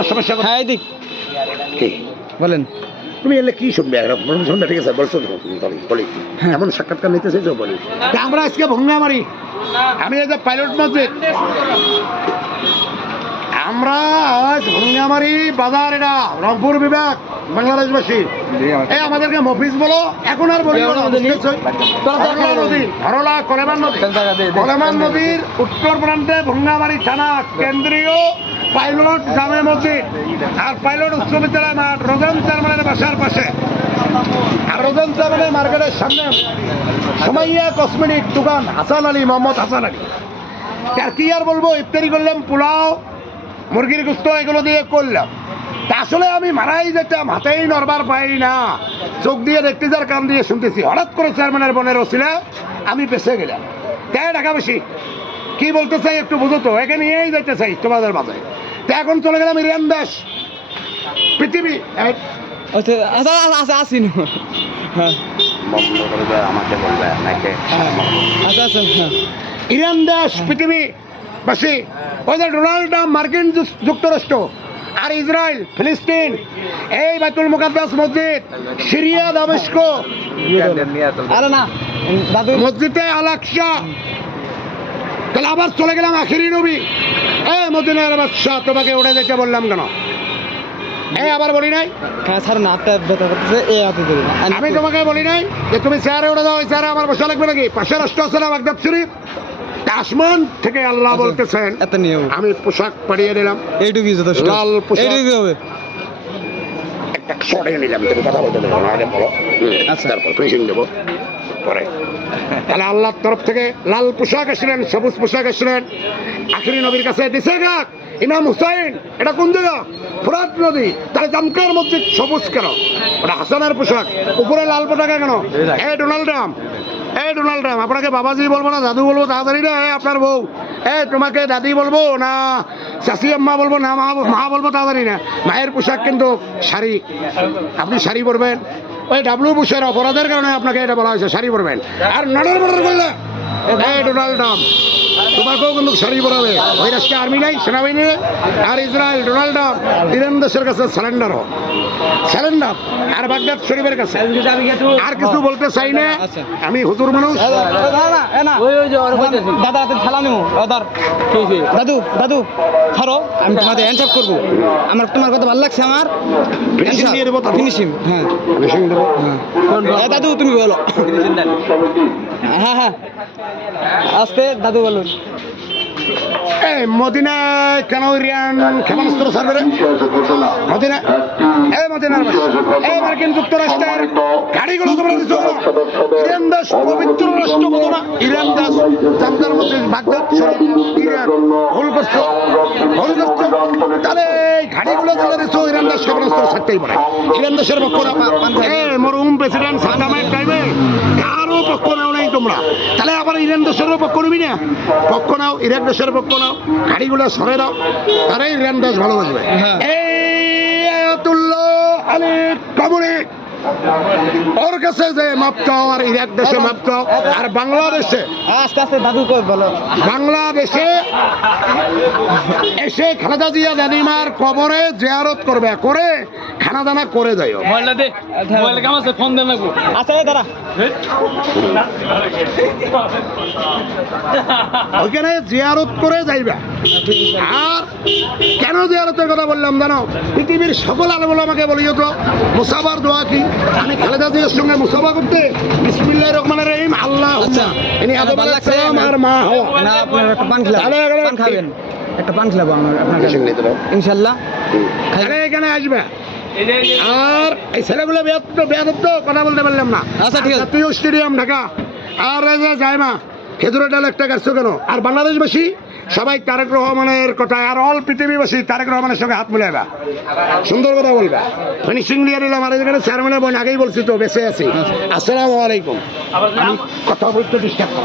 আমার সমস্যা হ্যাঁ এদিক কি বলেন। তুমি এলে কি শুনবে শুনবে ঠিক আছে বলছো বলি এমন সাক্ষাৎকার নিতে চাইছো বলি আমরা আজকে ভঙ্গা মারি আমি এই যে পাইলট মসজিদ আমরা আজ ভঙ্গামারি বাজার এটা রংপুর বিভাগ বাংলাদেশবাসী এই আমাদেরকে মফিজ বলো এখন আর বলি ধরলা কলেমান নদীর উত্তর প্রান্তে ভঙ্গামারি থানা কেন্দ্রীয় পাইলট জামে মসজিদ আর পাইলট উচ্চ বিদ্যালয় মাঠ রোজন চেয়ারম্যানের বাসার পাশে আর রোজন চেয়ারম্যানের মার্কেটের সামনে সোমাইয়া কসমেটিক দোকান হাসান আলী মোহাম্মদ হাসান আলী আর কি আর বলবো ইফতারি করলাম পোলাও মুরগির গোস্ত এগুলো দিয়ে করলাম তা আসলে আমি মারাই যেতাম হাতেই নড়বার পাই না চোখ দিয়ে দেখতে যার কান দিয়ে শুনতেছি হঠাৎ করে চেয়ারম্যানের বোনের ওসিলা আমি বেঁচে গেলাম তাই ঢাকা বেশি কি বলতে চাই একটু বুঝো তো একে নিয়েই যেতে চাই তোমাদের মাঝে তা এখন চলে গেলাম ইরান দেশ পৃথিবী ইরান দেশ পৃথিবী বাসী ওই যে ডোনাল্ড ট্রাম্প মার্কিন যুক্তরাষ্ট্র আর ইসরায়েল ফিলিস্তিন এই বাইতুল মুকাদ্দাস মসজিদ সিরিয়া দামেস্ক মসজিদে আল আকসা তাহলে আবার চলে গেলাম আখিরি নবী মদিনার বাদশাহ তোমাকে উড়ে যেতে বললাম কেন আবার বলি নাই আমি তোমাকে বলি নাই যে তুমি চেয়ারে উড়ে দাও ওই চেয়ারে আমার বসা লাগবে নাকি পাশে রাষ্ট্র আছে না বাগদাদ শরীফ আসমান থেকে আল্লাহ বলতেছেন আমি পোশাক পাঠিয়ে দিলাম এইটুকুই লাল পোশাক হবে একটা শর্টে নিলাম তুমি কথা বলতে দেবো না আগে বলো তারপর ফিনিশিং দেবো পরে তাহলে আল্লাহর তরফ থেকে লাল পোশাক আসলেন সবুজ পোশাক আসলেন আখিরি নবীর কাছে দিছে গাক ইমাম হুসাইন এটা কোন জায়গা ফোরাত নদী তাহলে জামকার মসজিদ সবুজ কেন ওটা হাসানের পোশাক উপরে লাল পতাকা কেন ডোনাল্ড ট্রাম্প ডোনাল্ড ট্রাম্প আপনাকে বাবাজি বলবো না দাদু বলবো তাড়াতাড়ি না আপনার বউ তোমাকে দাদি বলবো না চাষি আম্মা বলবো না মা বলবো তাড়াতাড়ি না মায়ের পোশাক কিন্তু শাড়ি আপনি শাড়ি পরবেন ওই ডাব্লিউ বুশের অপরাধের কারণে আপনাকে এটা বলা হয়েছে শাড়ি পরবেন আর নডর বর্ডার করলে ডোনাল্ড ট্রাম্প তোমাকেও কিন্তু শাড়ি পরাবে ওই রাষ্ট্রে আর্মি নাই সেনাবাহিনী আর ইসরায়েল ডোনাল্ড ট্রাম্প ইরান দেশের কাছে স্যালেন্ডার আর বাগদাদ শরীফের কাছে আর কিছু বলতে চাই না আমি হুজুর মানুষ দাদু দাদু ছাড়ো আমি তোমাদের হ্যান্ডশপ করবো আমার তোমার কথা ভালো লাগছে আমার ফিনিশিং হ্যাঁ দাদু তুমি বলো হ্যাঁ আস্তে দাদু বলুন মদিনায় কেন ইরান ক্ষেপণাস্ত্র ছাড়বে রে মদিনা মদিনার মার্কিন যুক্তরাষ্ট্রের গাড়িগুলো তোমরা দিচ্ছ ইরান দেশ পবিত্র রাষ্ট্র বলো না ইরান দেশ জামদার মধ্যে বাগদাদ ইরান ভুল করছো তাহলে এই গাড়িগুলো তোমরা দিচ্ছ ইরান দেশ ক্ষেপণাস্ত্র ছাড়তেই পারে ইরান দেশের পক্ষ না মরহুম প্রেসিডেন্ট সাদ্দামের টাইমে কারো পক্ষ নাও নাই তোমরা তাহলে আবার ইরান দেশেরও পক্ষ নিবি না পক্ষ নাও ইরান দেশের পক্ষ নাও গাড়িগুলো সরে দাও তারাই ইরান দেশ ভালোবাসবে এই আয়াতুল্লাহ আলী কবরে ওর কাছে যে মাপ চাও আর ইরাক দেশে মাপ চাও আর বাংলাদেশে আস্তে আস্তে দাদু বলো বাংলাদেশে এসে খালেদা জিয়া দাদিমার কবরে জিয়ারত করবে করে খানা দানা করে যাই ওইখানে জিয়ারত করে যাইবা আর কেন জিয়ারতের কথা বললাম জানো পৃথিবীর সকল আলেম আমাকে বলিও তো মুসাফার দোয়া কি আমি খালেদা জিয়ার সঙ্গে মুসাফা করতে বিসমিল্লাহির রহমানির রহিম আল্লাহ ইনি আদম আলাইহিস সালাম আর মা হাওয়া না আপনারা একটা পান খাবেন একটা পান খাবো আপনাকে ইনশাআল্লাহ এখানে আসবে আর এই ছেলেগুলো বেয়াদব কথা বলতে পারলাম না আচ্ছা ঠিক আছে জাতীয় স্টেডিয়াম ঢাকা আর এই যে জায়মা খেজুরের ডাল একটা গাছ কেন আর বাংলাদেশবাসী সবাই তারেক রহমানের কথায় আর অল পৃথিবীবাসী তারেক রহমানের সঙ্গে হাত মিলাইবা সুন্দর কথা বলবা ফিনিশিং দিয়ে দিলাম আর এখানে চেয়ারম্যানের বোন আগেই বলছি তো বেঁচে আছি আসসালামু আলাইকুম কথা বলতে ডিস্টার্ব